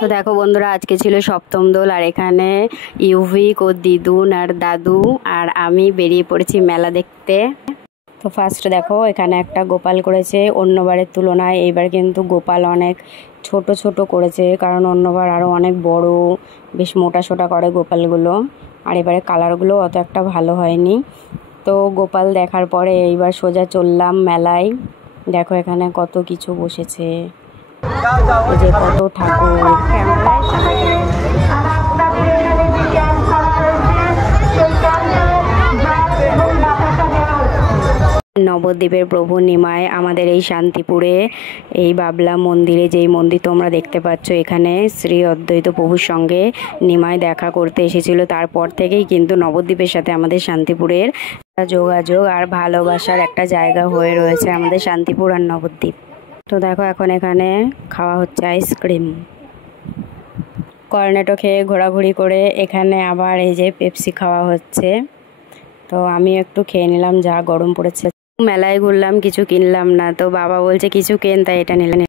তো দেখো বন্ধুরা, আজকে ছিল সপ্তম দোল আর এখানে ইউভিক ও দিদুন আর দাদু আর আমি বেরিয়ে পড়েছি মেলা দেখতে। তো ফার্স্ট দেখো এখানে একটা গোপাল করেছে, অন্যবারের তুলনায় এইবার কিন্তু গোপাল অনেক ছোট ছোট করেছে, কারণ অন্যবার আরও অনেক বড় বেশ মোটা সোটা করে গোপালগুলো, আর এবারে কালারগুলো অত একটা ভালো হয়নি। তো গোপাল দেখার পরে এইবার সোজা চললাম মেলায়। দেখো এখানে কত কিছু বসেছে, এই যে কত ঠাকুর। নবদ্বীপের প্রভু নিমাই আমাদের এই শান্তিপুরে এই বাবলা মন্দিরে, যেই মন্দির তোমরা দেখতে পাচ্ছ, এখানে শ্রী অদ্বৈত প্রভুর সঙ্গে নিমাই দেখা করতে এসেছিল। তারপর থেকেই কিন্তু নবদ্বীপের সাথে আমাদের শান্তিপুরের যোগাযোগ আর ভালোবাসার একটা জায়গা হয়ে রয়েছে আমাদের শান্তিপুর আর নবদ্বীপ। তো দেখো এখন এখানে খাওয়া হচ্ছে আইসক্রিম, কর্নেটো খেয়ে ঘোরাঘুরি করে এখানে আবার এই যে পেপসি খাওয়া হচ্ছে। তো আমি একটু খেয়ে নিলাম, যা গরম পড়েছে। মেলায় ঘুরলাম, কিছু কিনলাম না, তো বাবা বলছে কিছু কেন, তাই এটা নিলাম।